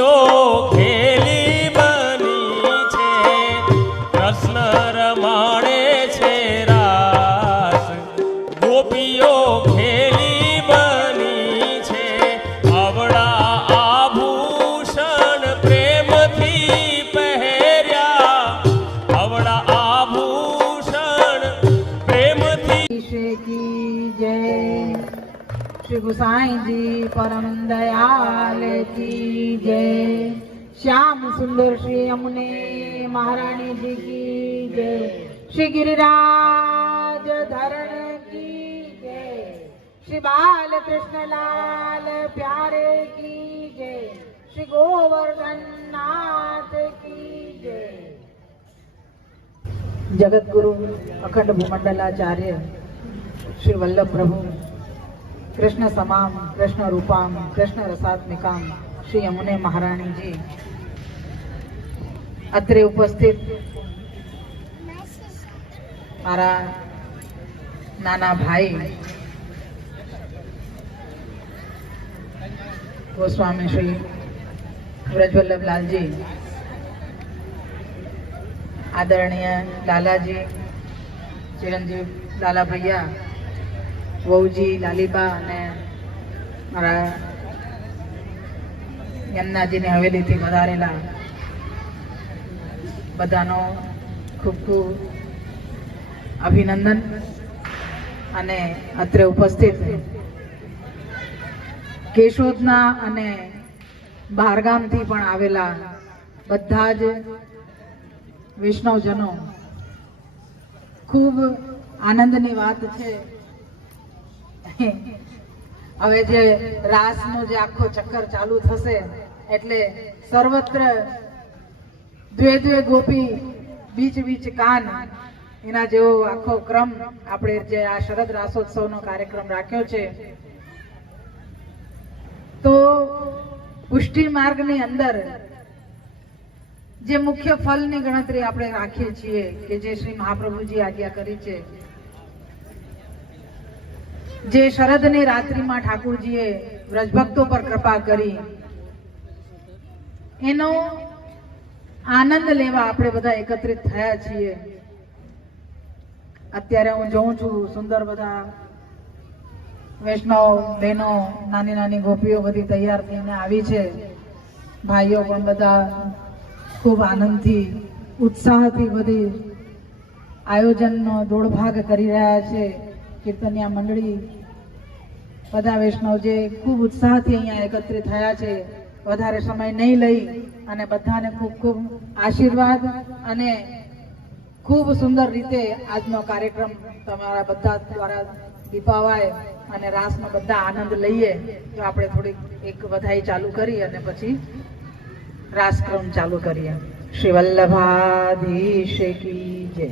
ગોપીઓ ખેલી બની છે, કૃષ્ણ રમાડે છે રાસ. ગોપીઓ ખેલી બની છે, અવળા આભૂષણ પ્રેમથી પહેર્યા, અવળા આભૂષણ પ્રેમથી. की जय श्री गोसाई जी परम दयाल की जय. श्याम सुंदर श्री यमुने महारानी जी की जय. श्री गिरिराज धरण की जय. श्री बाल कृष्ण लाल प्यारे की जय. श्री गोवर्धन नाथ की जय. जगत गुरु अखंड भूमंडलाचार्य श्री वल्लभ प्रभु कृष्ण समाम कृष्ण रूपाम कृष्ण रसात्मिकाम श्री यमुने महारानी जी અત્રે ઉપસ્થિત મારા નાના ભાઈ ગોસ્વામી શ્રી વ્રજવલ્લભ લાલજી, આદરણીય લાલાજી ચિરંજીવ લાલા ભૈયા, વહુજી લાલીબા અને મારા યમુનાજીની હવેલીથી વધારેલા બધાનો ખૂબ ખૂબ અભિનંદન. અને અત્રે ઉપસ્થિત કેશોદના અને બહારગામથી પણ આવેલા બધા જ વૈષ્ણવજનો, ખૂબ આનંદની વાત છે. હવે જે રાસનો જે આખો ચક્કર ચાલુ થશે એટલે સર્વત્ર દ્વે દ્વે ગોપી બીચ બીચ કાન, એના જેવો આખો ક્રમ આપણે જે આ શરદ રાસોત્સવનો કાર્યક્રમ રાખ્યો છે. તો પુષ્ટિ માર્ગની અંદર જે મુખ્ય ફલની ગણતરી આપણે રાખીએ છીએ કે જે શ્રી મહાપ્રભુજી આજ્ઞા કરી છે, જે શરદની રાત્રિમાં ઠાકુરજીએ વ્રજભક્તો પર કૃપા કરી, એનો આનંદ લેવા આપણે બધા એકત્રિત થયા છીએ. અત્યારે હું જોઉં છું સુંદર બધા વૈષ્ણવ બહેનો, નાની નાની ગોપીઓ બધી તૈયાર થઈને આવી છે. ભાઈઓ પણ બધા ખૂબ આનંદથી ઉત્સાહથી બધી આયોજનનો દોડભાગ કરી રહ્યા છે. કીર્તનિયા મંડળી બધા વૈષ્ણવ જે ખૂબ ઉત્સાહથી અહીંયા એકત્રિત થયા છે. વધારે સમય નહીં લઈ અને બધાને ખૂબ ખૂબ આશીર્વાદ અને ખૂબ સુંદર રીતે આજનો કાર્યક્રમ તમારા બધા દ્વારા દીપાવાય અને રાસનો બધા આનંદ લઈએ. તો આપણે થોડીક એક વધાઈ ચાલુ કરી અને પછી રાસક્રમ ચાલુ કરીએ. શ્રી વલ્લભાધીશ કી જય.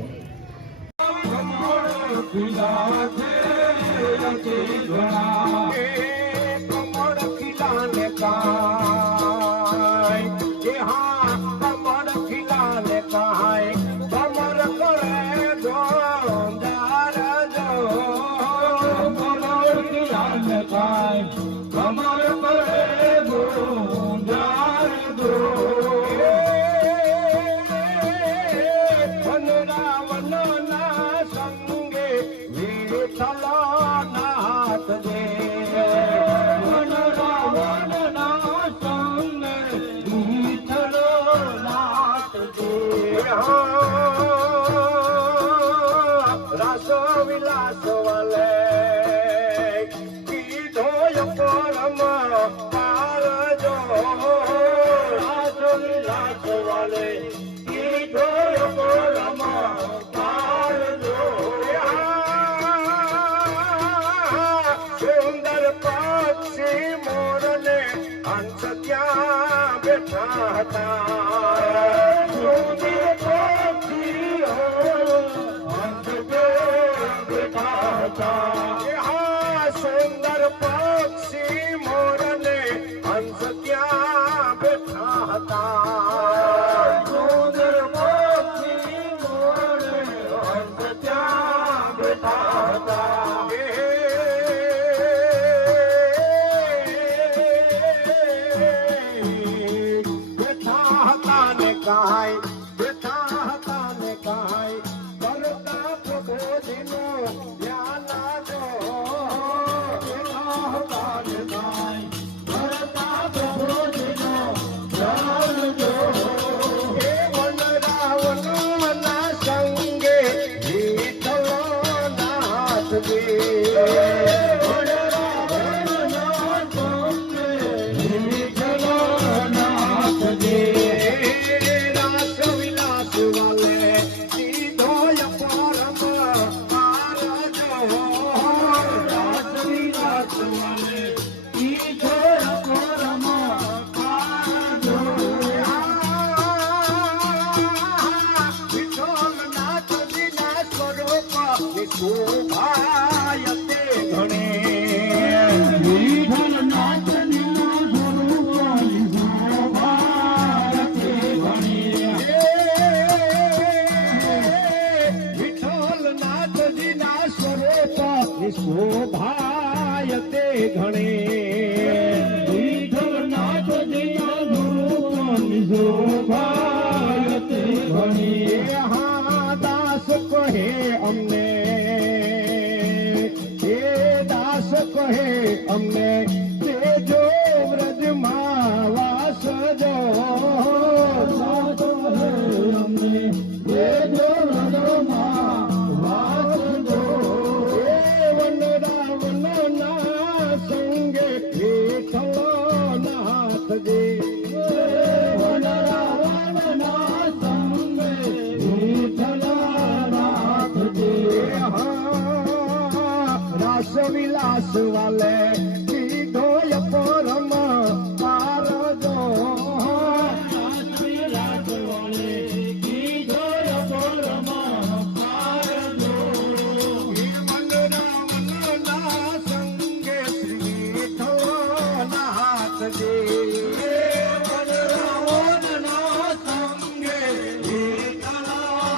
સુંદર પક્ષી મોરને હંસ ત્યાં બેઠા હતા. સુંદર પક્ષી મોરને હંસ ત્યાં બેઠા હતા. હતા ને કાંઈ બેઠા હતા ને કાંઈ કરતા પ્રભુજીનો ધ્યાન લાગો બેઠા હતા ને કાંઈ કરતા પ્રભુજીનો ધ્યાન જો હે વનરાવનના સંગે વિઠ્ઠલો નાથજી શોભાયતે ઘણે વિઠ્ઠલનાથની સ્વરૂપની શોભાયતે ઘણી વિઠ્ઠલનાથજીના સ્વરૂપની શોભાયતે ઘણે વિઠ્ઠલનાથજીના સ્વરૂપની શોભાયતે ઘણી હા દાસ કહે અમને કહે અમને તેજો વ્રજમાં વાસ જો અમને તેજો વ્રજમાં વાસ જો વનરાવનના સંગે વિઠ્ઠલો નાથજી વનરાવનના સંગે વિઠ્ઠલો નાથજી રાસ વિલાસ વાલે કીધો પરમ પારજો રાસ વિલાસ વાલે કીધો પરમ પારજો વનરાવનના સંગે શ્રી વિઠ્ઠલો નાથજી વનરાવનના સંગે વિઠ્ઠલો નાથજી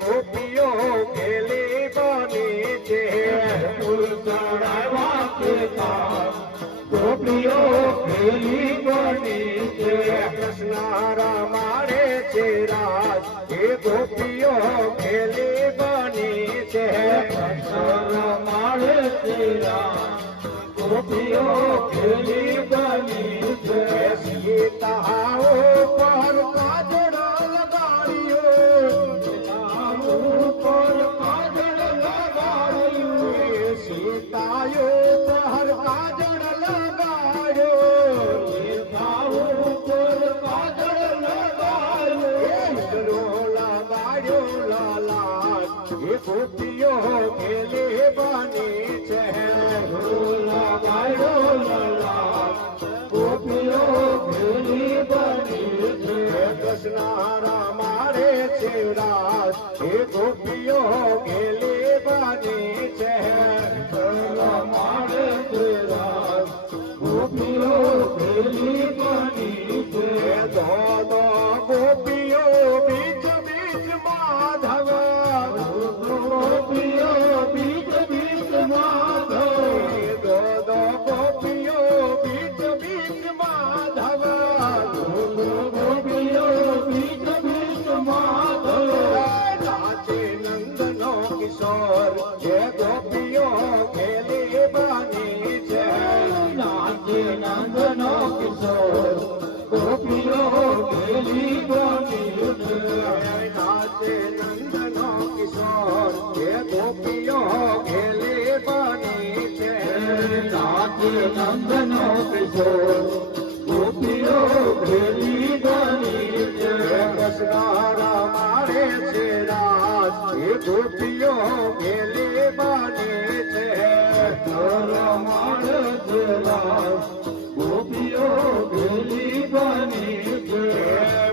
ગોપીઓ ખેલી બની છે ગોપીઓ ખેલી બની છે કૃષ્ણ રમાડે છે રાજ એ ગોપીઓ ખેલી બની છે કૃષ્ણ રમાડે છે રાજ ગોપીઓ ખેલી બની છે સીતા ઉપર કાજળ લગાડ્યો ઉપર કાજળ લગાડ્યો ગોપીઓ ખેલી બની છે ગોપીઓ ખેલી બની છે કૃષ્ણ રમાડે છે રાસ એ ગોપીઓ ખેલી બની છે રમાડે છે રાસ ગોપીઓ ખેલી બની છે દો ગોપીઓ બીચ બીચ માધવ ગોપીઓ બીચ બીચ માધવ દો ગોપીઓ બીચ બીચ માધવ ગોપીઓ બીચ બીચ માધવ નાચે નંદનો કિશોર જે ગોપીઓ ખેલી બની છે નાચે નંદનો કિશોર ગોપીઓ ખેલી બની છે નાચે નંદનો કિશોર જે ગોપીઓ ખેલી બની છે નાચે નંદનો કિશોર ગોપીઓ ખેલી બની છે કૃષ્ણ રમાડે છે રાસ એ ગોપીઓ ખેલી બની છે રમાડે છે રાસ ગોપીઓ ખેલી બની છે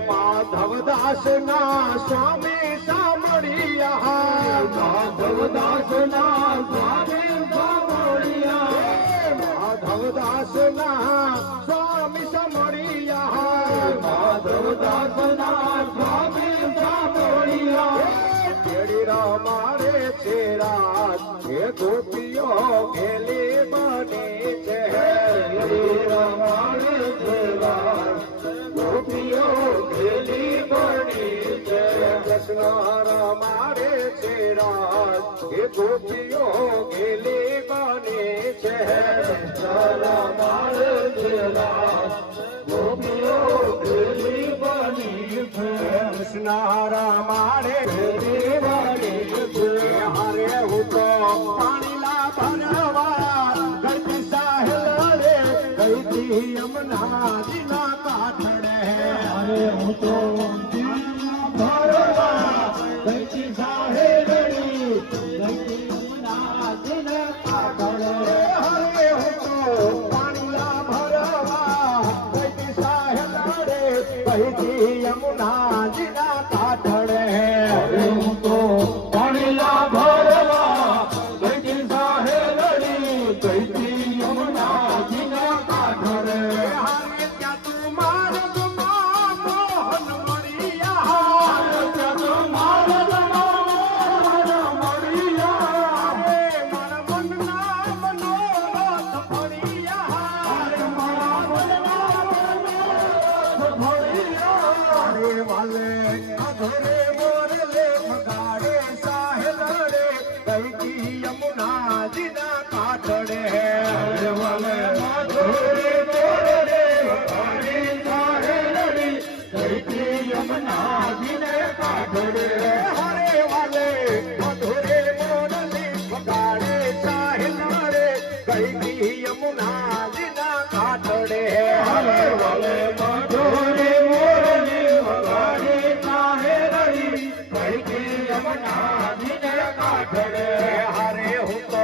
માધવદાસ ના સ્વામી સાંભળિયા માધવદાસ ના સ્વામી સાંભળિયા માધવદાસ ના સ્વામી સાંભળિયા માધવદાસ ના સ્વામી સાંભળિયા ખેડી રમાડે છે રાસ એ ગોપીઓ ખેલી બની છે રમાડે છે રાસ ગોપીઓ ખેલી બની છે કૃષ્ણ રમાડે છે રાસ એ ગોપીઓ ખેલી બની છે રમાડે છે રાસ ગોપીઓ ખેલી બની છે કૃષ્ણ રમાડે ખેલી બની છે હરે હું તો પાણીલા ભરવા ગઈ સાહેલ રે ગઈ યમુના જીના કાંઠે હરે હું તો ભરવા ગઈ સાહેલ ગઈ યમુના જીના કાંઠે હરે હું તો પાણીલા ભરવા ગઈ સાહેલ રે ગઈ યમુના જીના કાંઠે હરે હું તો પાણીલા ભરવા ગઈ સાહેલ ગઈ યમુના જીના કાંઠે હરે ત્યાં તું માર્ગ માં મોહન મળિયા ત્યાં તું માર્ગ માં મોહન મળિયા હરે મારા મનના મનોરથ ફળિયા હરે મારા મનના મનોરથ ફળિયા હરે વાલે અધરે મોરલે મગાડે સાહેલ રે ગઈ યમુના જીના કાંઠે હરે વાલે અધરે મોરલે મગાડે સાહેલ રે ગઈ યમુના જીના કાંઠે હરે વાલે અધરે મોરલે મગાડે સાહેલ રે ગઈ યમુના જીના કાંઠે હરે વાલે અધરે મોરલે મગાડે સાહેલ રે ગઈ યમુના જીના કાંઠે હરે હું તો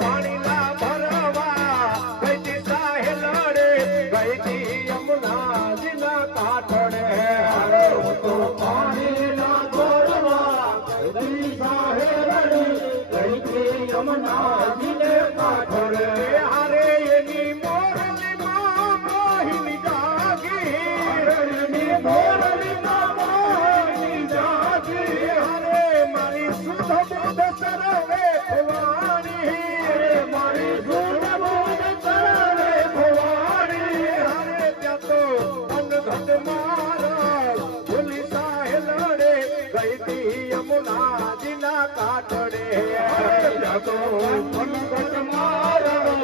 પાણીલા ભરવા ગઈ સાહેલ રે ગઈ યમુના જીના કાંઠે હરે હું તો પાણીલા ભરવા ગઈ સાહેલ રે ગઈ યમુના જીના કાંઠે હરે એની મોરલી માં મોહિની જાગી એની મોરલી માં મોહિની જાગી હરે મારી સુધ બુધ સર્વે ભવાની મારી સુધ બુધ સર્વે ભવાની હરે ત્યાં તો અનઘટ મારા ભૂલી સાહેલ રે ગઈ યમુના જીના કાંઠે હરે ત્યાં તો અનઘટ મારા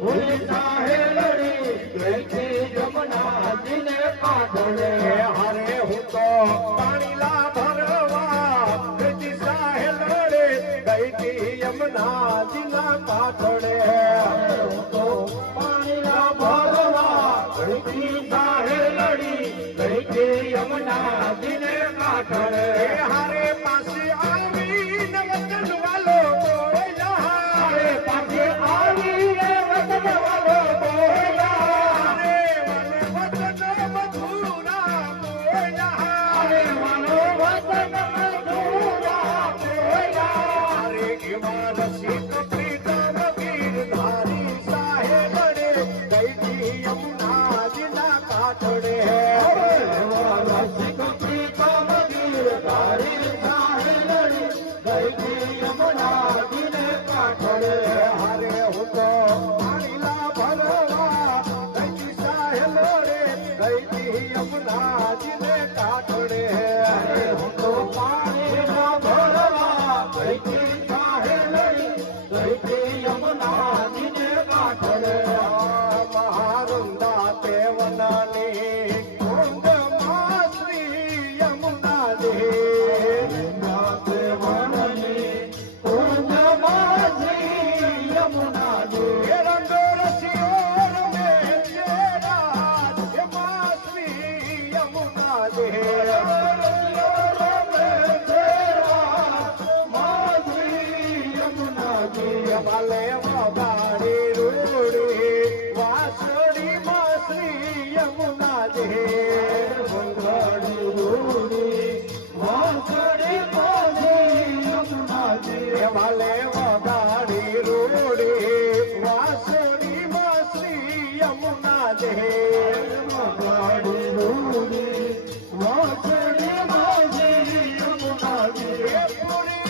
ભૂલી સાહેલ રે ગઈ યમુના જીના કાંઠે હરે હું તો પાણીલા ભરવા ગઈ સાહેલ રે ગઈ યમુના જીના કાંઠે હું તો પાણીલા ભરવા ગઈ સાહેલ ગઈ યમુના જીના કાંઠે હરે પાસે આવીને વચન વાલો રસિક પ્રીતમ ગીરધારી સાહેબડે ગઈ યમુનાજીના કાંઠે રસિક પ્રીતમ ગીરધારી સાહેબડે ગઈ યમુનાજીને કાંઠે હરે હું તો પાણીલા ભરવા ગઈ સાહેબડે ગઈ યમુનાજીને કાંઠે હરે હું તો પાણીલા ભરવા ગઈ સાહેબડે યમુનાજીને કાંઠે મહારુંદા દેવનાની કુંડમાં શ્રી યમુનાજી દેવનાની કુંડમાં શ્રી યમુનાજી રંગ રસિયો રમે તેરા એમાં શ્રી યમુનાજી વાલે વગાડી રૂડી વાસળી માં શ્રી યમુનાજી વગાડી રૂડી વાસળી માં શ્રી યમુનાજી વાલે વગાડી રૂડી વાસળી માં શ્રી યમુનાજી વગાડી રૂડી વાસળી માં શ્રી યમુનાજી હે પૂરી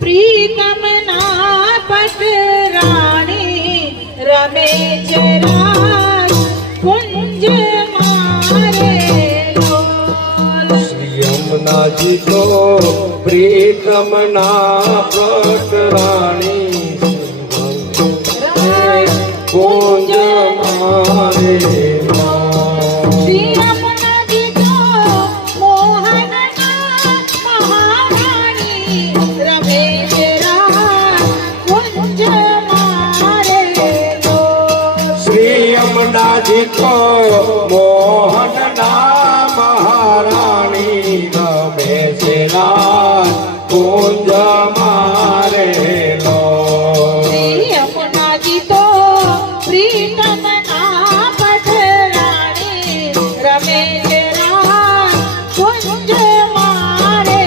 પ્રીતમના પટરાણી રમે છે રાસ કુંજ મારે લોલ. શ્રી યમુનાજી તો પ્રીતમના પટરાણી કુંજ મારે શ્રી યમુનાજી તો મોહનના મહારાણી રમે છે રાસ કુંજ મારે લોલ. શ્રી યમુનાજી તો મોહનના મહારાણી રમે છે રાસ કુંજ મારે લો. શ્રી યમુનાજી તો પ્રીતમના પટરાણી રમે છે રાસ કુંજ મારે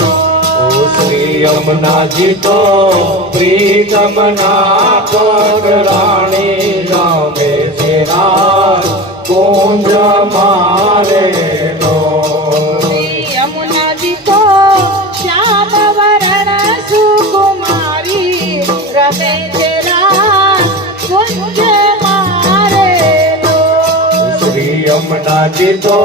લોલ. શ્રી યમુનાજી તો પ્રીતમના પટરાણી રમે છે રાસ કુંજ મારે લો. શ્રી યમુનાજી તો શ્યામ વરણ સુકુમારી રમે છે રાસ કુંજ મારે લોલ. શ્રી યમુનાજી તો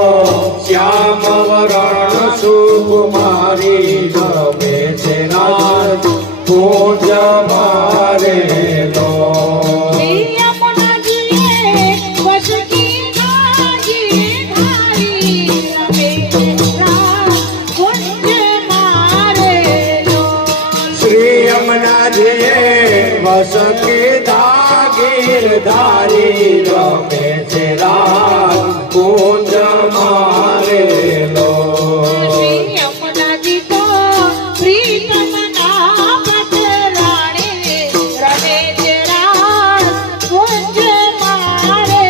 શ્યામ વરણ સુકુમારી રમે છે રાસ કુંજ મારે લો. શ્રી યમુનાજીએ વસકી નાગી ધારી રમે છે રાસ કુંજ મારે લોલ. શ્રી યમુનાજીએ વસકી દાગીર ધારી રમે છે રાસ કુંજ મારે લો. શ્રી યમુનાજી તો પ્રીતમના પટરાણી રમે છે રાસ કુંજ મારે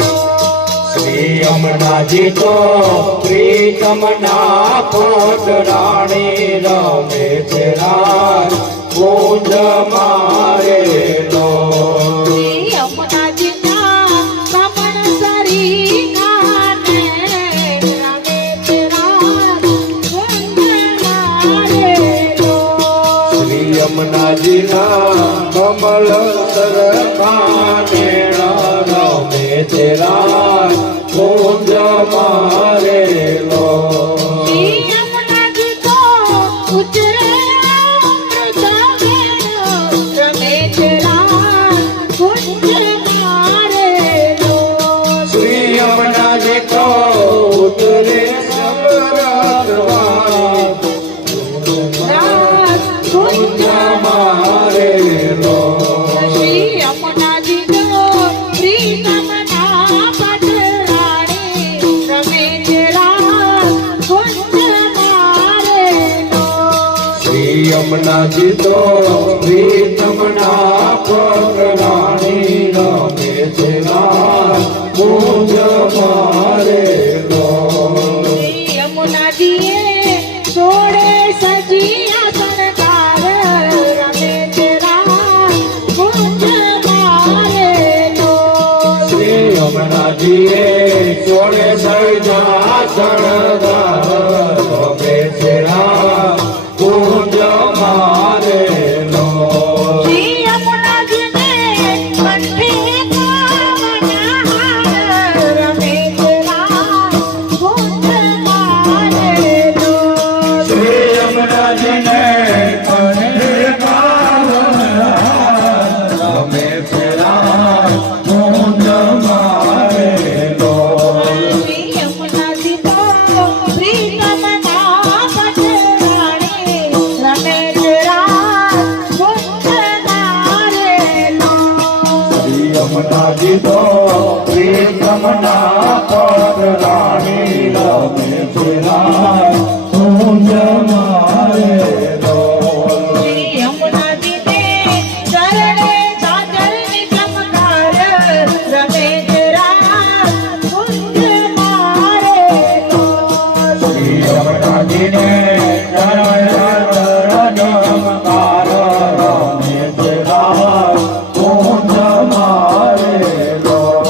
લોલ. શ્રી યમુનાજી તો પ્રીતમના પટરાણી રમે છે રાસ કુંજ મારે લો. શ્રી યમુનાજીના કમળ સરી કાને રમે છે રાસ કુંજ મારે લોલ. શ્રી યમુનાજીના કમળ સરકાને રમે છે રાસ કુંજ મારે લો. શ્રી યમુનાજી તો ઉતરે અમૃત વેણ રમે છે રાસ કુંજ મારે લોલ. શ્રી યમુનાજી તો ઉતરે સમરતવાણી રાસ કુંજ મારે લો. શ્રી યમુનાજી તો પ્રીતમના પટરાણી રમે છે રાસ કુંજ મારે લોલ. શ્રી યમુનાજી તો પ્રીતમના પટરાણી રમે છે રાસ કુંજ મારે લો. શ્રી યમુનાજીએ સોળે સજીયા શણગાર રમે છે રાસ કુંજ મારે લોલ. શ્રી યમુનાજીએ સોળે સજા શણગાર યમના પધરાણી રમે છે રાસ કુંજ મારે ડોલ શ્રી યમુનાજીને ચરણે ચાદરની ચમકાર રમે છે રાસ કુંજ મારે ડોલ. શ્રી યમુનાજીને નમકાર રમે છે રાસ કુંજ મારે ડોલ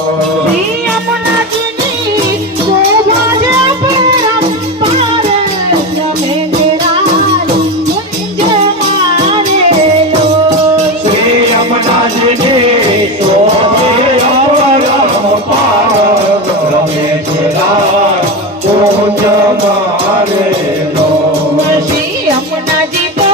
શ્રી યમુનાજીની શોભા છે પરંપાર રમે છે રાસ કુંજ મારે ડોલ. શ્રી યમુનાજીની શોભે અપરંપાર રમે છે રાસ કુંજ મારે ડોલ શ્રી યમુનાજી તો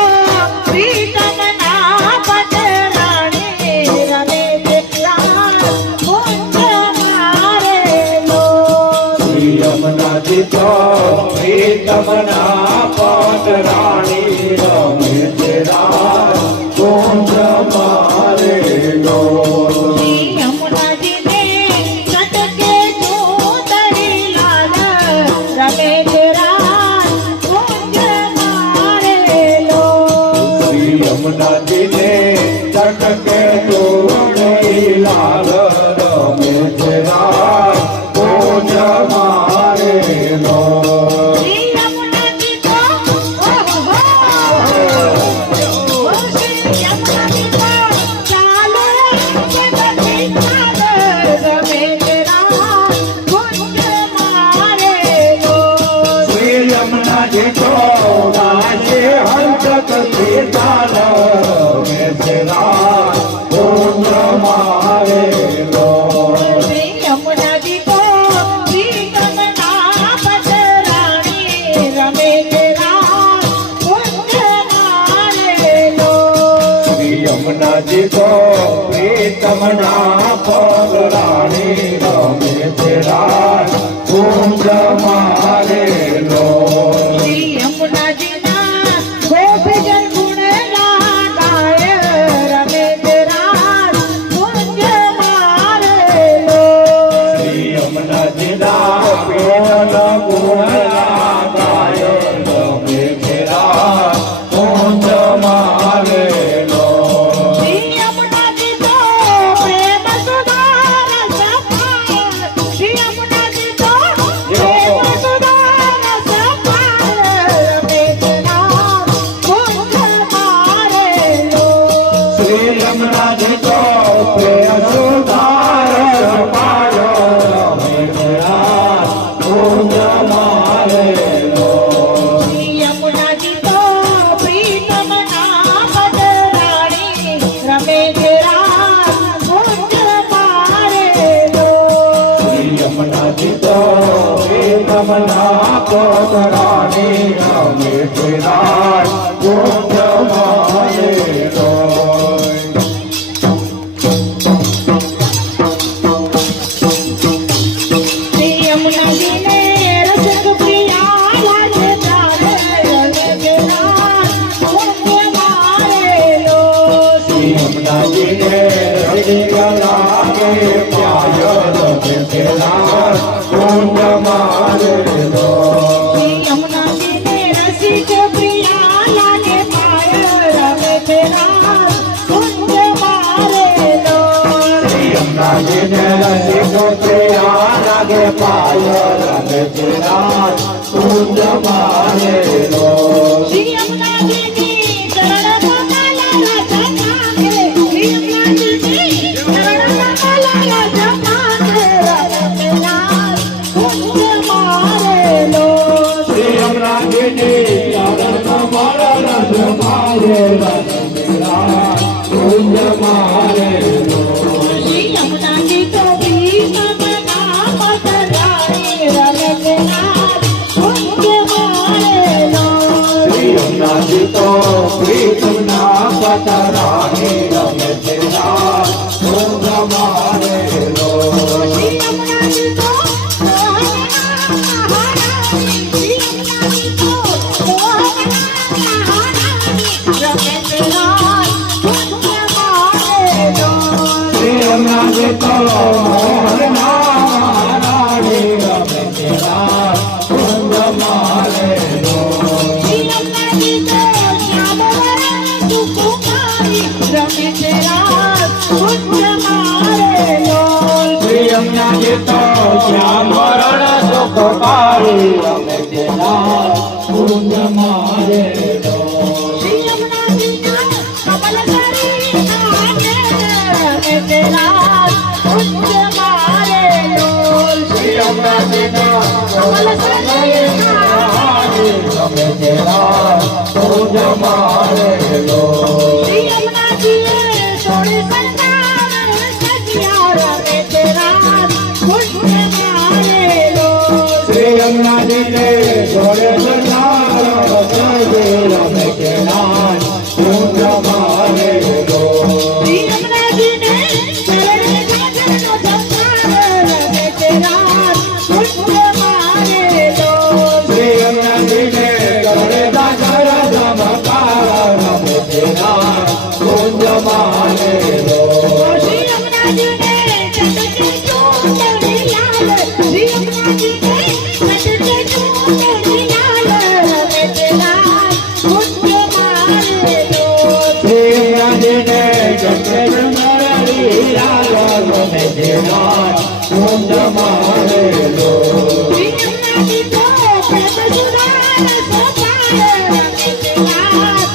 પ્રીતમના પધરાણી રમે છે રાસ કુંજ મારે ડોલ. શ્રી યમુનાજી તો પ્રીતમના પધરાણી રમે છે રાસ કુંજ મારે ડોલ શ્રી યમુનાજીને સટકે સુંદરી લાલ રમે છે રાસ કુંજ મારે ડોલ. શ્રી યમુનાજીને ચટકે ચોરણી લાલ રમે છે રાસ કુંજ મારે ડોલ શ્રી યમુનાજી તો ઓહો શ્રી યમુનાજી તો ચાલે કે બધી ચાલ રમે છે રાસ કુંજ મારે ડોલ. શ્રી યમુનાજી તો નાચે હંસક સીતાલ રમે છે રાસ કુંજ મારે ડોલ શ્રી યમુનાજી તો પ્રીતમના પધરાણી રમે છે રાસ કુંજ મારે ડોલ. શ્રી યમુનાજી તો પ્રીતમના પધરાણી રમે છે રાસ કુંજ મારે ડોલ શ્રી યમુનાજીના ગોપીજન ગુણ ગાય રમે છે રાસ કુંજ મારે ડોલ. શ્રી યમુનાજીના પીરલ ગુણ ગાય રમે છે રાસ કુંજ મારે ડોલ શ્રી યમુનાજી તો પ્રેમ સુધાર સપાર. શ્રી યમુનાજી તો પ્રેમ સુધાર સપાર રમે છે રાસ કુંજ મારે ડોલ. શ્રી યમુનાજી તો પ્રિય સુધાર પાયો રમે છે રાસ કુંજ મારે ડોલ શ્રી યમુનાજી તો પ્રીતમના પધરાણી રમે છે રાસ કુંજ મારે ડોલ. શ્રી યમુનાજી તો પ્રીતમના પધરાણી રમે છે રાસ કુંજ મારે ડોલ શ્રી યમુનાજીને રસિક પ્રિયા લાગે ચાલે રમે છે રાસ કુંજ મારે ડોલ. શ્રી યમુનાજીને હૃદય લાગે પ્યાય રમે છે રાસ કુંજ મારે ડોલ શ્રી યમુનાજીને રસિક પ્રિયા લાગે પાય રમે છે રાસ કુંજ મારે ડોલ. શ્રી યમુનાજીને રસિક પ્રિયા લાગે પાય રમે છે રાસ કુંજ મારે ડોલ શ્રી યમુનાજીની ચરણમાં લાલા જમાકે. શ્રી યમુનાજીની ચરણમાં લાલા જમાકે રમે છે રાસ કુંજ મારે ડોલ. શ્રી યમુનાજીની ચરણ કમળ રસ મારે રમે છે રાસ કુંજ મારે ડોલ શ્રી યમુનાજી તો પ્રીતમના પધરાણી રમે છે રાસ કુંજ મારે ડોલ. શ્રી યમુનાજી તો પ્રીતમના પધરાણી રમે છે રાસ કુંજ મારે ડોલ શ્રી યમુનાજી તો શ્રી યમુનાજી તો રમે છે રાસ કુંજ મારે ડોલ. શ્રી યમુનાજી તો મોહન મારે લો શ્રી યમુનાજી તો શ્યામ વરણ સુખ પારી રમે છે નાથ કુંજ મારે લો શ્રી યમુનાજી તો રમે છે નાથ કુંજ મારે લો શ્રી યમુનાજી ને જોડે જનાર રમે છે નાથ કુંજ મારે લો શ્રી યમુનાજી ને જોડે દાદર ધમકાર રમે છે નાથ કુંજ મારે લો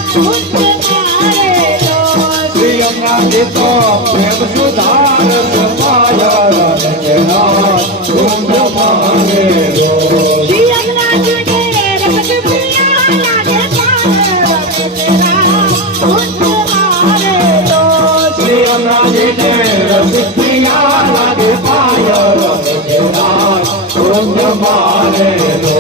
કુંજ મારે લો શ્રી યમુનાજી તો પ્રેમ સુધાર સપાય રમે છે નાથ કુંજ મારે લો શ્રી યમુનાજી ને રસ પ્રિયા લાગે પાય રમે છે નાથ કુંજ મારે લો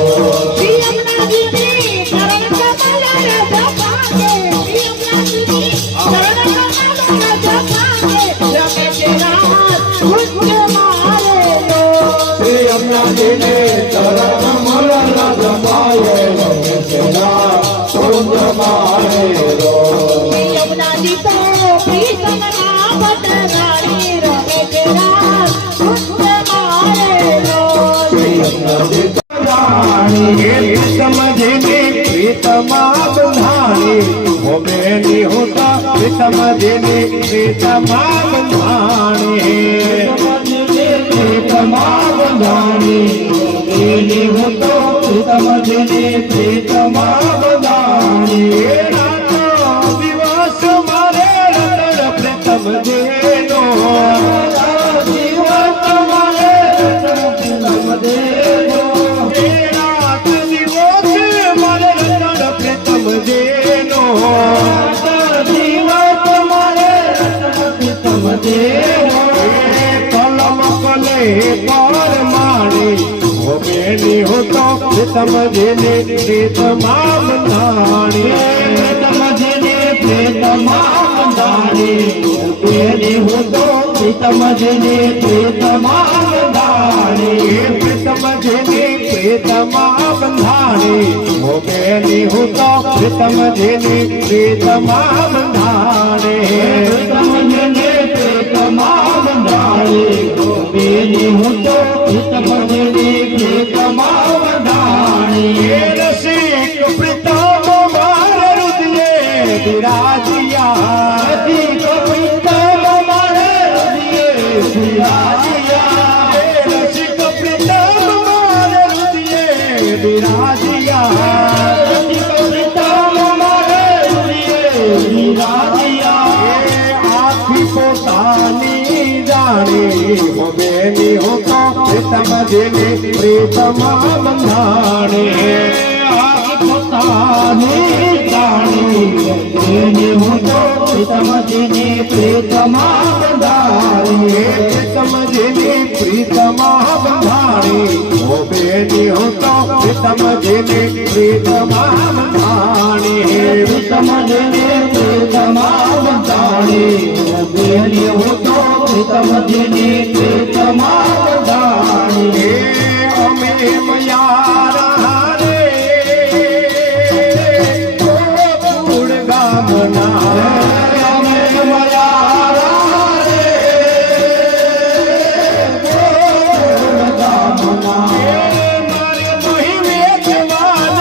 શ્રી યમુનાજી ને ચરણ કમલ જપાય રમે છે નાથ કુંજ મારે લો સમજને પ્રીતમા બંધાણી હોમેની હોતા સમજને પ્રીતમા બંધાણી પ્રીતમા બંધાણી હોમેની હોતો સમજને પ્રીતમા બંધાણી દિવસ મારે રતન પ્રીતમ દેનો દિવસ મારે રતન પ્રીતમ દેનો કલમ કલે પર માણી હોમેની હોતો સમજને પ્રેતમા બંધાણી સમજને પ્રેતમા બંધાણી હોમેની હોતો સમજને પ્રેતમા બંધાણી સમજને પ્રેતમા બંધાણી હોમેની હોતો સમજને પ્રેતમા બંધાણી સમજને પ્રેતમા બંધાણી હોમેની હોતો સમજને પ્રેતમા બંધાણી રસિક પ્રીતમ મારે હૃદયે બિરાજિયા રસિક પ્રીતમ મારે હૃદયે બિરાજિયા રસિક પ્રીતમ મારે હૃદયે બિરાજિયા રસિક પ્રીતમ મારે હૃદયે બિરાજિયા આખી પોતાની જાણી હોમેની હોતો સમજને પ્રેતમા બંધાણી આખી પોતાની જાણી હોમેની હોતો સમજને પ્રેતમા બંધાણી સમજને પ્રીતમા બંધાણી હોમેની હોતો સમજને પ્રેતમા બંધાણી સમજને પ્રેતમા બંધાણી હોમેની હોતો સમજને પ્રેતમા બંધાણી અમે મયા રે ગોકુળ ગામના અમે મયા રે ગોકુળ ગામના મારે મહિમે જવાન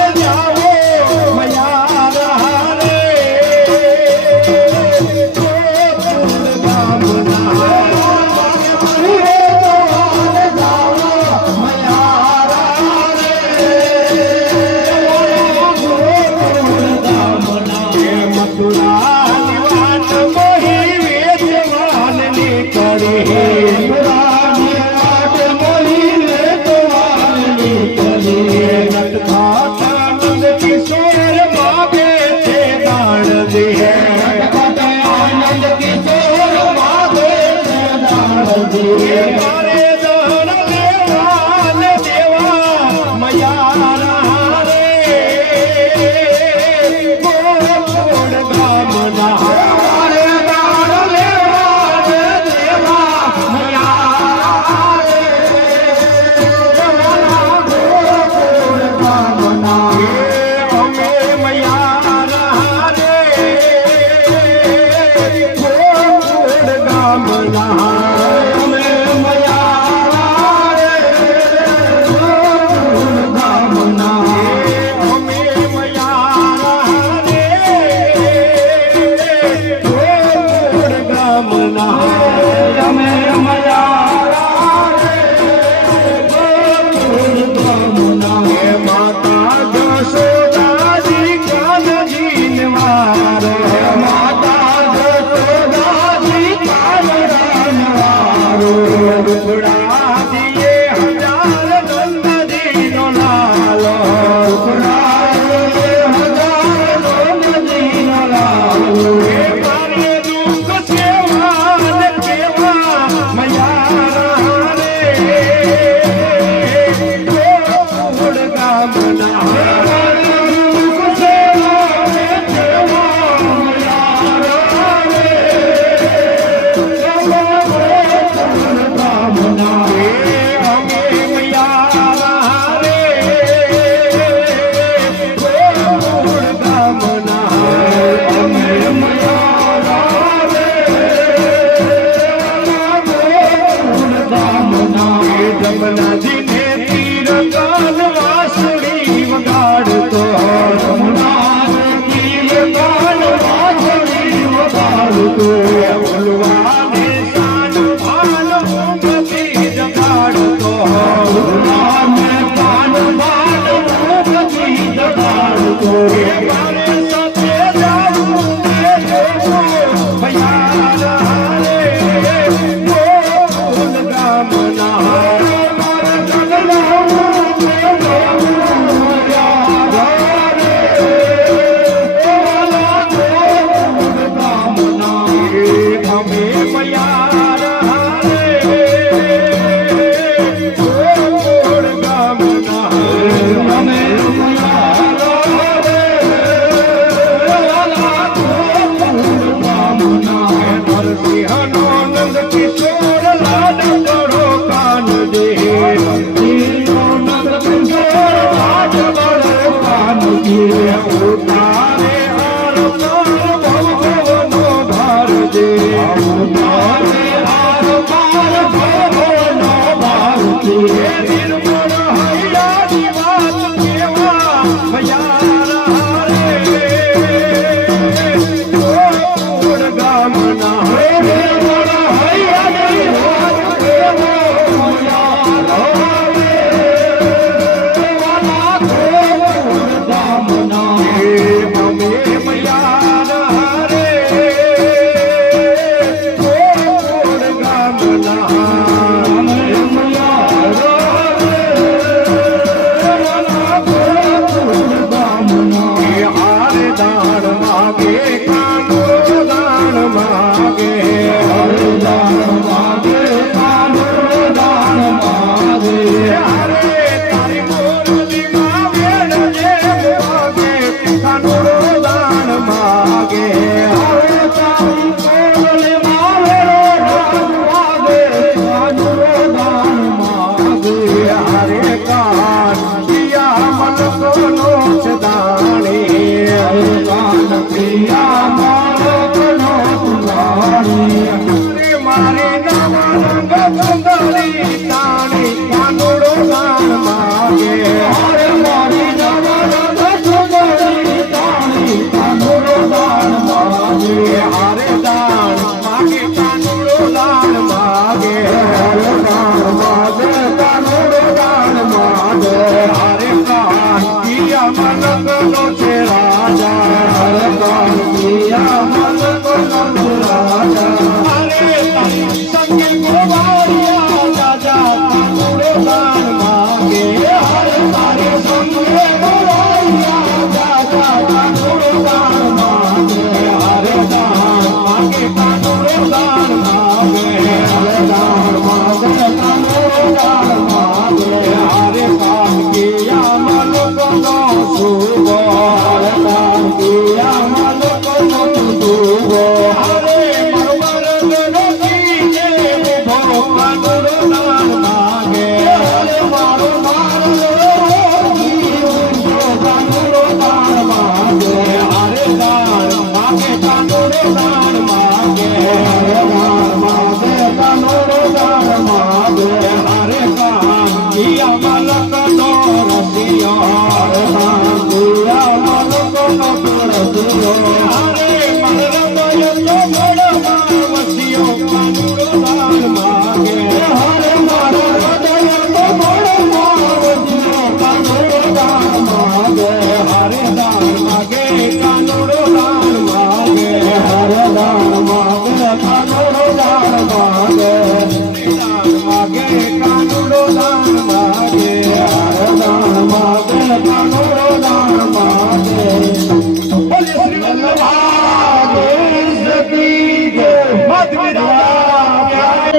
મારે સાથે જાવું ને જોવું ભૈયા રે ગોકુળ ગામના મારે જગલાવું ને જોવું ભૈયા રે વાલા ગોકુળ ગામના અમે ભૈયા રે ગોકુળ ગામના અમે નંદ કિશોર લાડ કરો કાન દે નંદ કિશોર લાડ કરો કાન દે ઉતારે હાર ભવનો ભાર દે ઉતારે હાર ભવનો ભાર દે નિર્મળ હૈયાની વાત કેવા ભૈયા રે ગોકુળ ગામના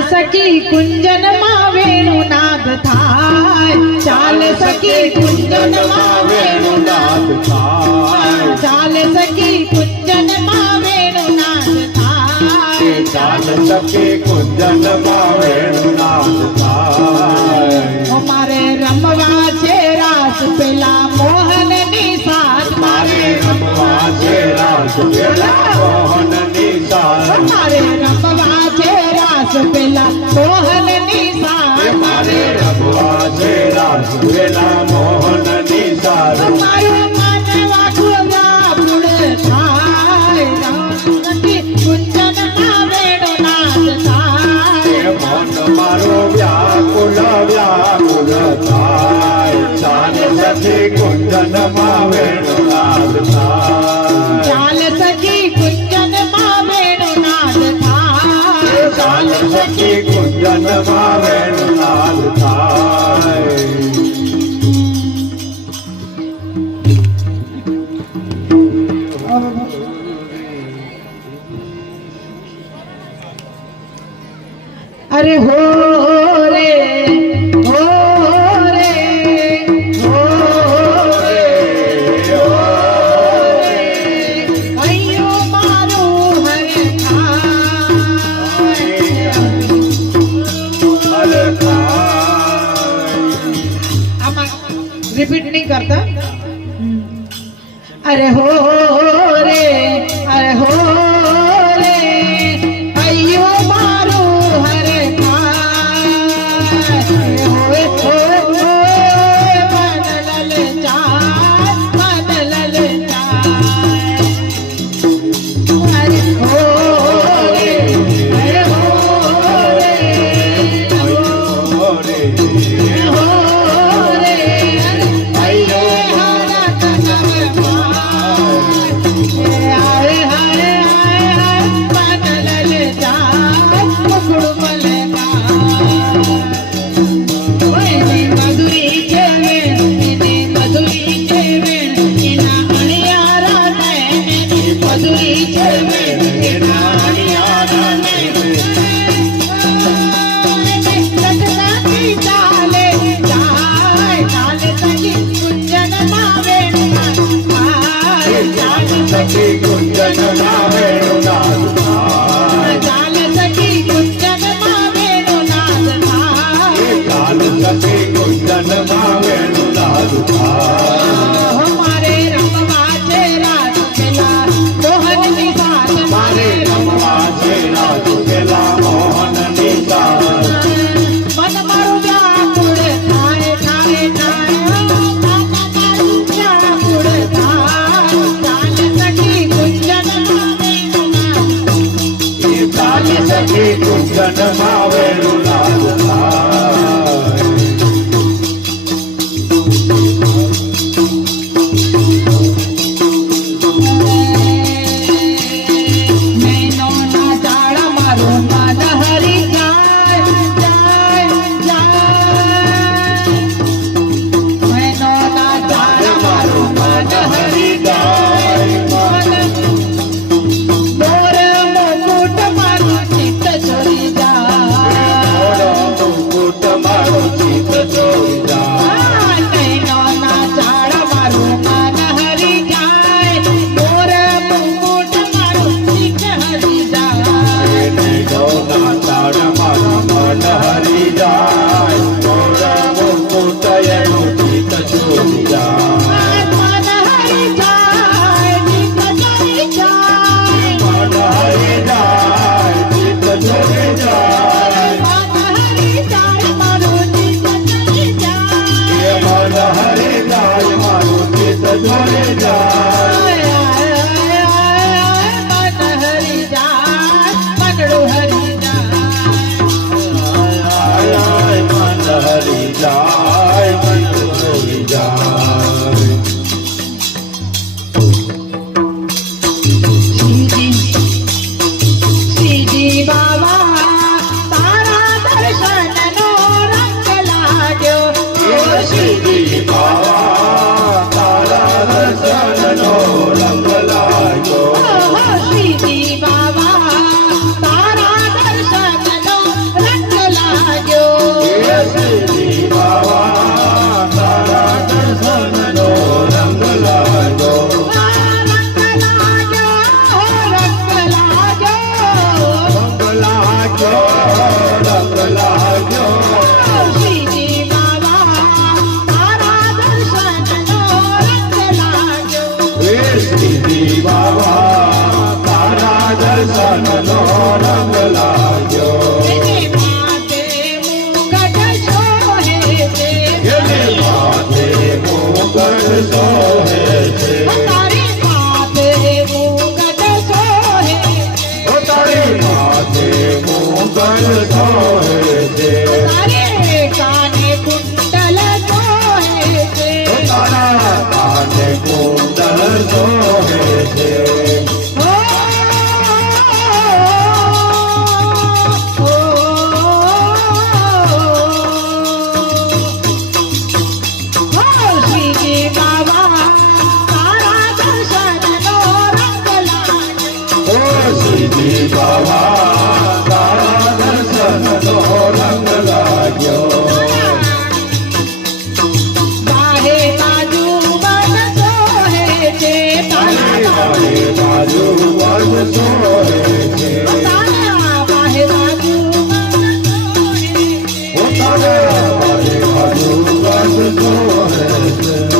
સખી કુંજન માં વેણુ નાદ થાય ચાલ સખી કુંજન માં વેણુ નાદ થાય ચાલ સખી કુંજન માં વેણુ નાદ થાય ચાલ સખી કુંજન માં વેણુ નાદ થાય મારે રમવા છે રાસ પેલા મોહન ની સાથ મારે રમવા છે રાસ પેલા મોહન ની સાથ મારે રમવા છે રાસ પેલા મોહન ની સાથ મારે રમવા છે રાસ પેલા મોહન ની સાથ મારું મન વાગું વ્યાકુળ થાય સખી કુંજન માં વેણુ નાદ થાય મન મારો વ્યાકુલ વ્યાકુલ થાય ચાલ સખી કુંજન માં વેણુનાદ થાય. अरे हो रे हो रे हो रे हो रे अयो मारो हरे रिपीट नहीं करता. अरे हो रे अरे हो रे अयो मारो हरे होए होए होए मन लल जाए अरे हो रे अरे हो रे हो रे अयो हरा कदम आए हाय हाय मन लल जाए पकड़ मलका मधुरी चेवे इना अणियारा ने मधुरी चेवे इना अणियारा ने चाले जाए चाले सखी कुंजन मावे सखी कुंजन માં વેણુનાદ થાય. चाल सखी कुंजन मावे नाद था ચાલ સખી કુંજન માં વેણુનાદ થાય. हमारे रमवा चेरा चला मोहन की साथ મારે રમવા છે રાત પેલા મોહનની સાથ. मन मारू व्याकुळ थाय थाय थाय मन मारू व्याकुळ थाय चाल सखी कुंजन मावे એ ચાલ સખી કુંજન માં વેણુનાદ થાય. नैनो ना चाड़ा मारो मन हरि जाय जाय जाय नैनो ना चाड़ा मारो मन हरि जाय मन मोर मुकुट मारो चित्त छोड़ी जाय મુકુટ મારો ચિત્ત ચોરી જાય. नैनो ना चाड़ा मारो मन हरि जाय मोर मुकुट मारो चित्त हरि जाय નૈનોના તાળ મારા મન હરી જાય. મોર મુકુટ એનું ચિત્ત ચોરી જાય. मन हरि जाय चित्त छोड़ी जाय મન હરી જાય ચિત્ત ચોરી જાય. मन हरि जाय मारो चित्त छोड़ी जाय એ મન હરી જાય મારું ચિત્ત ચોરી જાય. मन हरि जाय मनडो हरि जाय આય આય મન હરી જાય મન ચોરી જાય. श्रीजी बाबा तारा दर्शन नो रंग लाग्यो શ્રીજી બાવા તારા દર્શનનો રંગ લાગ્યો. श्रीजी बाबा तारा दर्शन नो रंग लाग्यो એ શ્રીજી બાવા તારા દર્શનનો રંગ લાગ્યો. रंग लाग्यो रंग लाग्यो રંગ લાગ્યો રંગ લાગ્યો. श्रीजी बाबा तारा दर्शन नो रंग लाग्यो એ શ્રીજી બાવા તારા દર્શનનો રંગ લાગ્યો. એને માથે મુગટ શોહે છે એને માથે મુગટ શોભે છે. તારી માથે મુગટ શોહે ઓ તારી માથે મુગટ શોભે છે. તારે કાને કુંડલ શોહે છે ઓ તારા કાને કુંડલ શોભે છે. ઓ ઓ બાવા તારા દર્શનનો રંગ લાગ્યો બાહે બાજુ બન સોહે છે બાહે બાજુ વન સોહે છે તારા બાહે બાજુ બન સોહે છે તારા બાહે બાજુ વન સોહે છે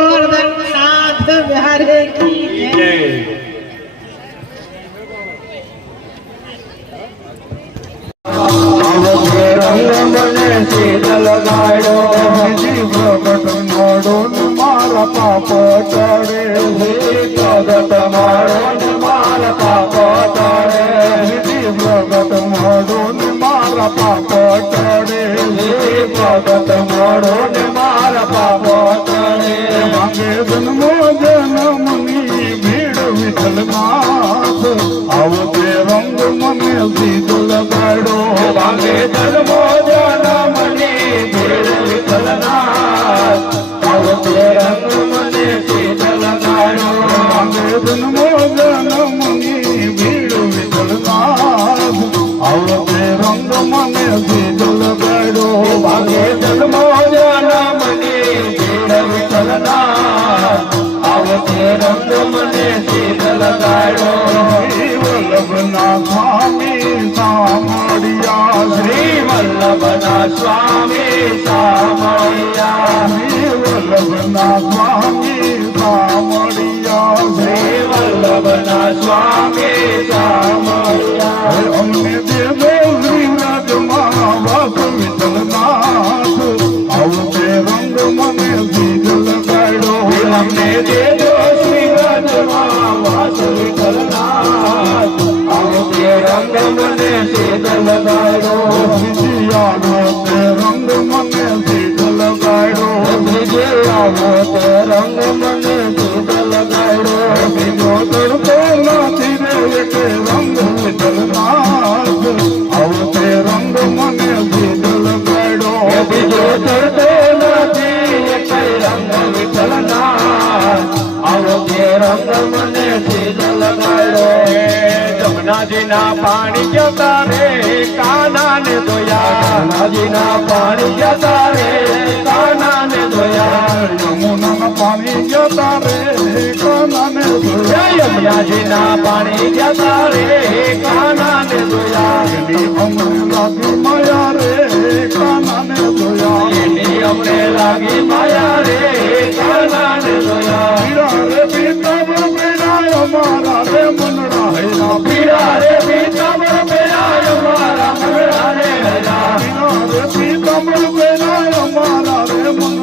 गोवर्धननाथ बिहारी की जय। मारा पाप चढ़े प्रगट मारो मारा पाप चढ़े प्रगट मारो मारा पाप चढ़े प्रगट मारो मारा पाप चढ़े मांगे जन्मो जन्मनी भीड़ विठलनाथ आवते रंग मने सीध लगाड़ो मांगे जन्मो जन्मनी भीड़ विठलनाथ आवते रंग मने सीध लगाड़ो मांगे जन्मो जन्मनी भीड़ विठलनाथ आवते रंग मने सीध लगाड़ो मांगे जन्मो जन्मनी भीड़ विठलनाथ आवते रंग मने सीध लगाड़ो वल्लभना स्वामी सामड़िया श्री वल्लभना स्वामी सामड़िया श्री वल्लभना स्वामी सामड़िया श्री वल्लभना स्वामी सामड़िया हमने दे दो श्रीनाथ महावास विठलनाथ आवते रंग मने सीध लगाड़ो हमने दे दो श्रीनाथ महावास विठलनाथ आवते रंग मने सीध लगाड़ो आवते रंग मने सीध लगाड़ो आवते रंग मने सीध लगाड़ो बीजो तड़को नाथी रे के रंग विठलनाथ आवते रंग मने सीध लगाड़ो बीजो तड़को नाथी के रंग विठलनाथ आवते रंग मने सीध लगाड़ो जमुनाजीना पाणी जता रे काना ने धोया जमुनाजीना पाणी जता रे काना ने धोया यमुना पाणी जता रे काना ने धोया यमुनाजीना पाणी जता रे काना ने धोया एनी हमने लागी माया रे काना ने धोया एनी हमने लागी माया रे काना ने धोया पीड़ा रे पीतम पीड़ा हमारा रे मनड़ा है पीड़ा रे पीतम पीड़ा हमारा मनड़ा रे पीड़ा रे पीतम पीड़ा हमारा रे मन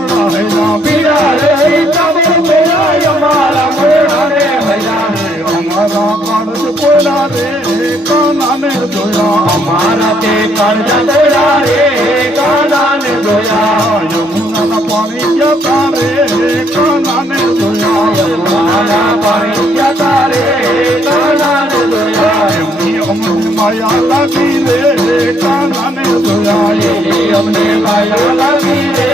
તે કર્જ જોયા રે કાનાને જોયા યમુનાના પાણી જતા રે કાનાને જોયા યમુનાના પાણી જતા રે કાનાને જોયા એમની અમને માયા લાગી રે કાનાને જોયા એમની અમને માયા લાગી રે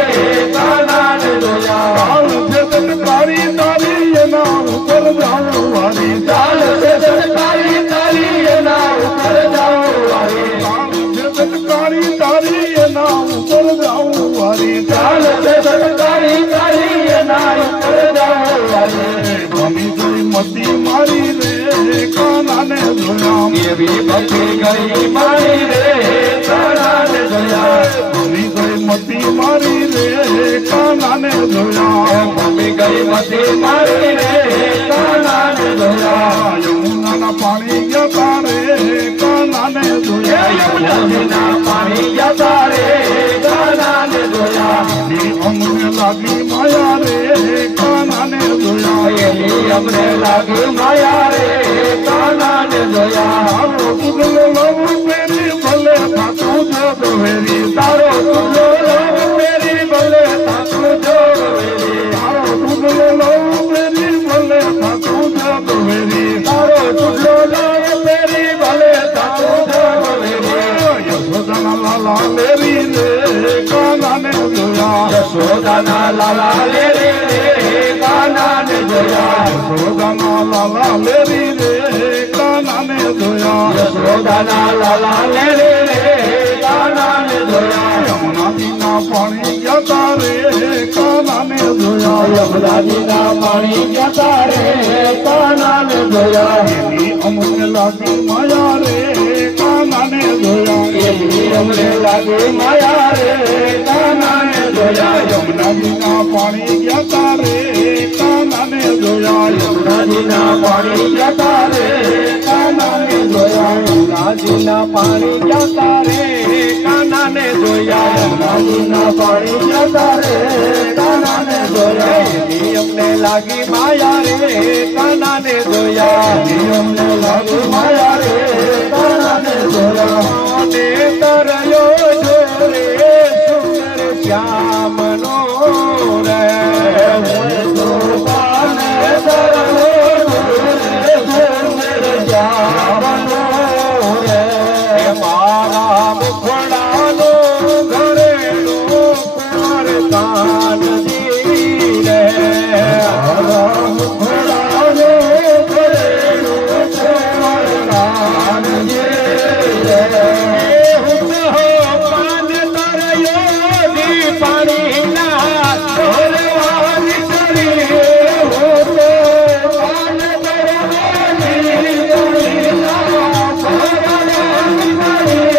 કાનાને જોયા ચાલ છે સરકારી તારી એના ઉપર જાઓ વારી ચાલ છે સરકારી તારી એના ઉપર જાઓ વારી ચાલ છે સરકારી તારી એના ઉપર જાઓ વારી ચાલ છે સરકારી તારી એના ઉપર જાઓ વારી ભમી ગઈ મતી મારી રે કાનાને જોયા એવી ભમી ગઈ મારી રે કાનાને જોયા ભમી ગઈ મતી મારી રે કાનાને જોયા ભમી ગઈ મતી મારી રે કાનાને જોયા યમુનાના પાણી જતા રે કાનાને જોયા યમુનાના પાણી જતા રે કાનાને જોયા અમને લાગી માયા રે કાનાને જોયા અમને લાગી માયા રે કાનાને જોયા તુલો લવ પેરી ભલે થાતું જો વેરી તારો તુલો લવ પેરી ભલે થાતું જો વેરી તારો તુલો લવ પેરી ભલે થાતું જો વેરી તારો તુલો લવ પેરી ભલે થાતું જો વેરી યશોદાના લાલા લેરી રે કાનાને જોયા યશોદાના લાલા લેરી રે કાનાને જોયા યશોદાના લાલા લેરી રે કાનાને જોયા યશોદાના લાલા લેરી રે કાનાને જોયા યમુનાજીના પાણી જતા રે કાનાને જોયા યમુનાજીના પાણી જતા રે કાનાને જોયા એની અમને લાગી માયા રે કાનાને જોયા એની અમને લાગી માયા રે કાનાને જોયા યમુનાજીના પાણી જતા રે કાનાને જોયા યમુનાજીના પાણી જતા રે કાનાને જોયા યમુનાજીના પાણી જતા રે કાનાને જોયા યમુનાજીના પાણી જતા રે કાનાને જોયા એની અમને લાગી માયા રે કાનાને જોયા એની અમને લાગી માયા રે કાનાને જોયા ને તરયો જો રે સુંદર શ્યામનો રે હું તો પાને તરયો રે સુંદર શ્યામનો રે મારા મુખડાનો ઘરેનો કુંવર કાનજી રે મારા મુખડાનો ઘરેનો કુંવર કાનજી રે હું તો પાન તરયો દી પાણી ના ઢોલવાની ચડી હું તો પાન તરયો દી પાણી ના ઢોલવાની ચડી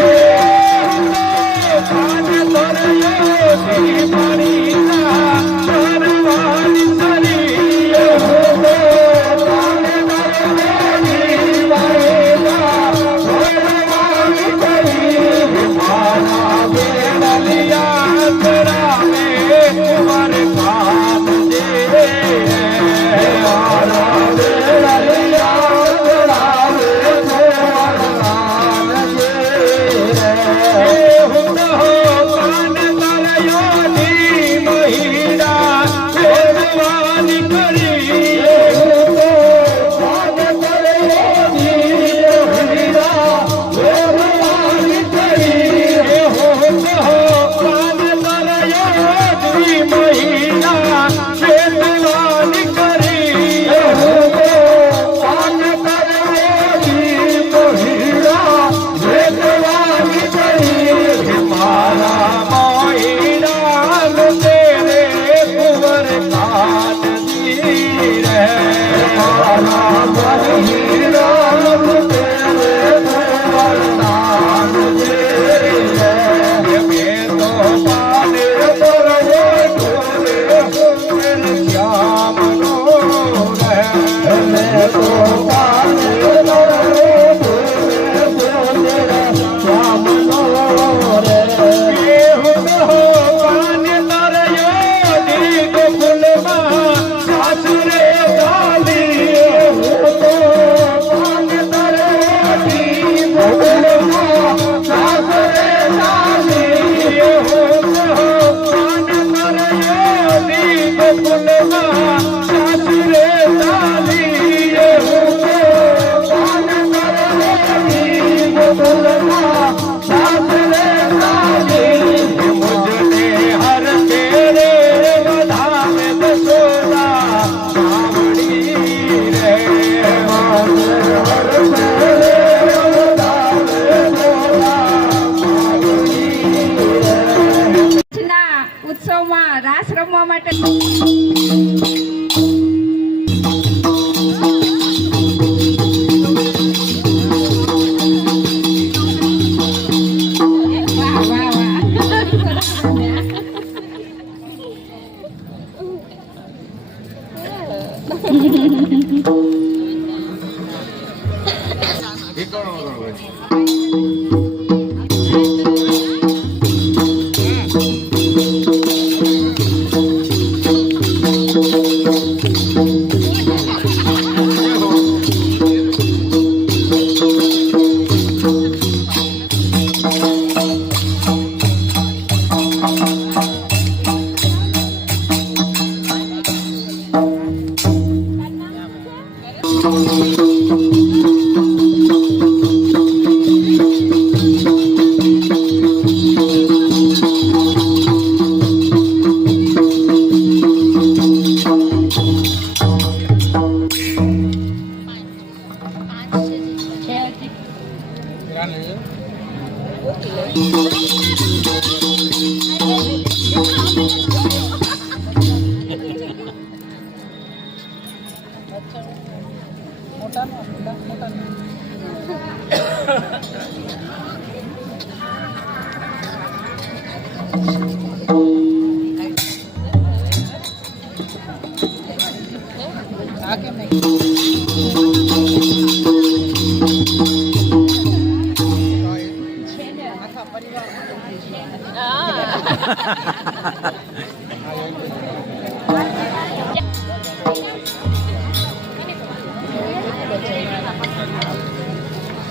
ગોપીઓમાં રાસ રમવા માટે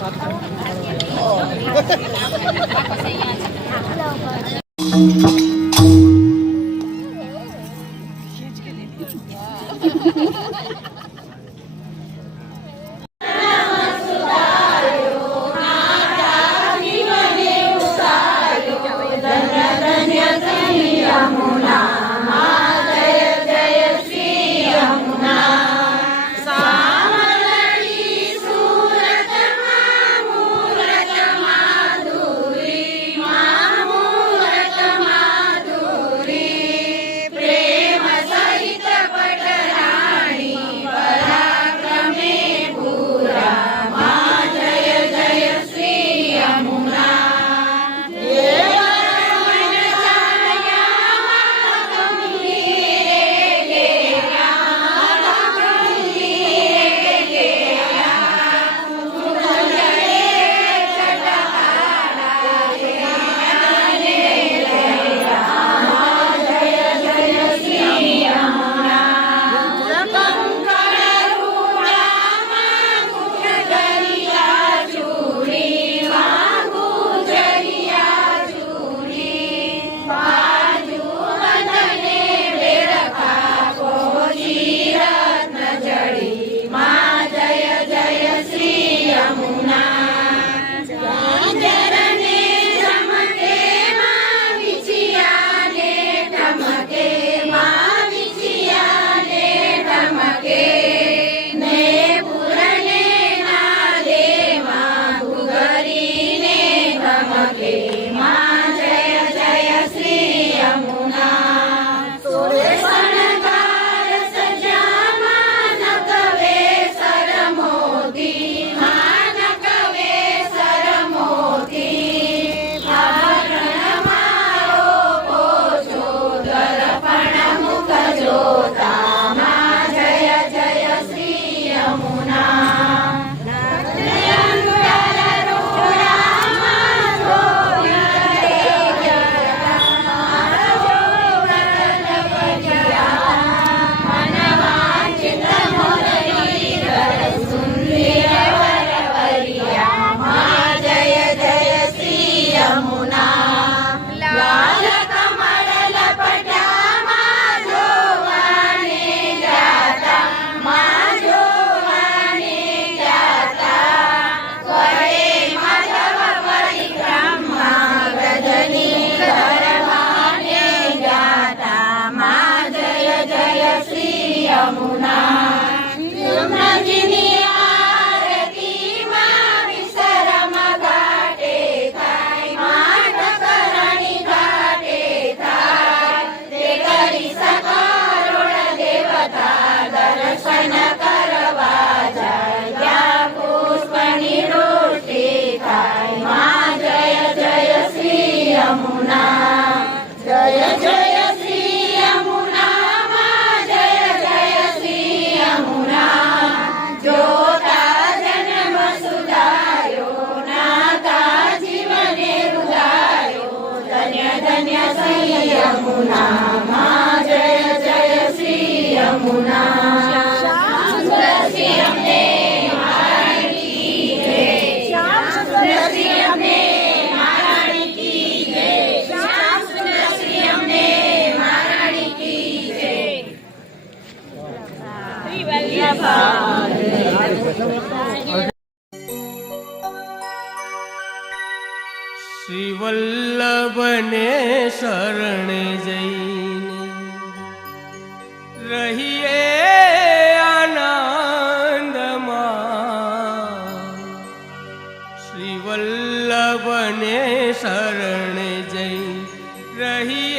વાહ વાહ શ્રી વલ્લભને શરણે જઈને રહીએ આનંદમાં શ્રી વલ્લભને શરણે જઈ રહી